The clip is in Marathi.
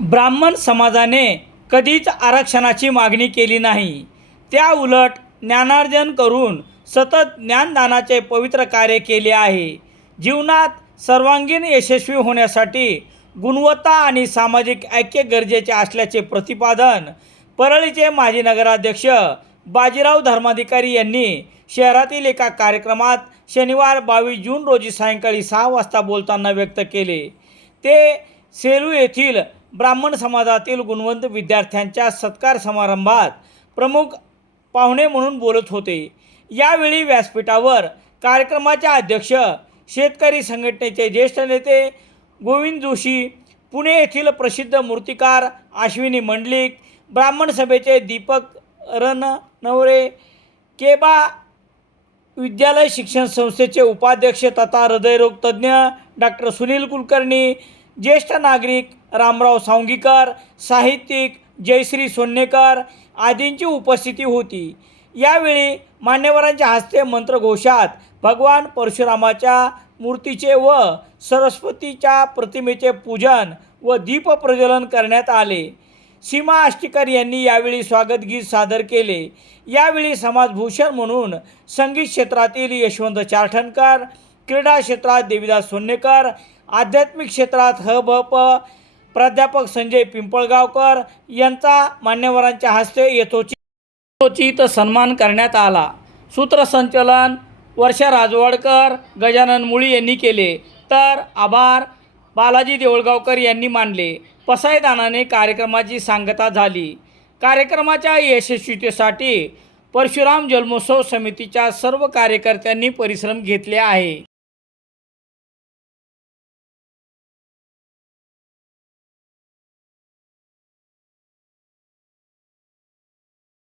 ब्राह्मण समाजाने कधीच आरक्षणाची मागणी केली नाही. त्या उलट ज्ञानार्जन करून सतत ज्ञानदानाचे पवित्र कार्य केले आहे. जीवनात सर्वांगीण यशस्वी होण्यासाठी गुणवत्ता आणि सामाजिक ऐक्य गरजेचे असल्याचे प्रतिपादन परळीचे माजी नगराध्यक्ष बाजीराव धर्माधिकारी यांनी शहरातील एका कार्यक्रमात शनिवार बावीस जून रोजी सायंकाळी सहा वाजता बोलताना व्यक्त केले. ते सेलू येथील ब्राह्मण समाजातील गुणवंत विद्यार्थ्यांच्या सत्कार समारंभात प्रमुख पाहुणे म्हणून बोलत होते. यावेळी व्यासपीठावर कार्यक्रमाचे अध्यक्ष शेतकरी संघटनेचे ज्येष्ठ नेते गोविंद जोशी पुणे येथील प्रसिद्ध मूर्तिकार अश्विनी मंडलिक ब्राह्मण सभेचे दीपक रन नवरे केबा विद्यालय शिक्षण संस्थेचे उपाध्यक्ष तथा हृदयरोग तज्ज्ञ डॉक्टर सुनील कुलकर्णी ज्येष्ठ नागरिक रामराव सावंगीकर साहित्यिक जयश्री सोन्नेकर आदींची उपस्थिती होती. यावेळी मान्यवरांच्या हस्ते मंत्रघोषात भगवान परशुरामाच्या मूर्तीचे व सरस्वतीच्या प्रतिमेचे पूजन व दीपप्रज्वलन करण्यात आले. सीमा आष्टीकर यांनी यावेळी स्वागतगीत सादर केले. यावेळी समाजभूषण म्हणून संगीत क्षेत्रातील यशवंत चारठणकर क्रीडा क्षेत्रात देविदास सोन्नेकर आध्यात्मिक क्षेत्रात ह भ प प्राध्यापक संजय पिंपळगावकर यांचा मान्यवरांच्या हस्ते यथोचित सन्मान करण्यात आला. सूत्रसंचलन वर्षा राजवाडकर गजानन मुळी यांनी केले. तर आभार बालाजी देवळगावकर यांनी मानले. पसायदानाने कार्यक्रमाची सांगता झाली. कार्यक्रमाच्या यशस्वीतेसाठी परशुराम जन्मोत्सव समितीच्या सर्व कार्यकर्त्यांनी परिश्रम घेतले आहे.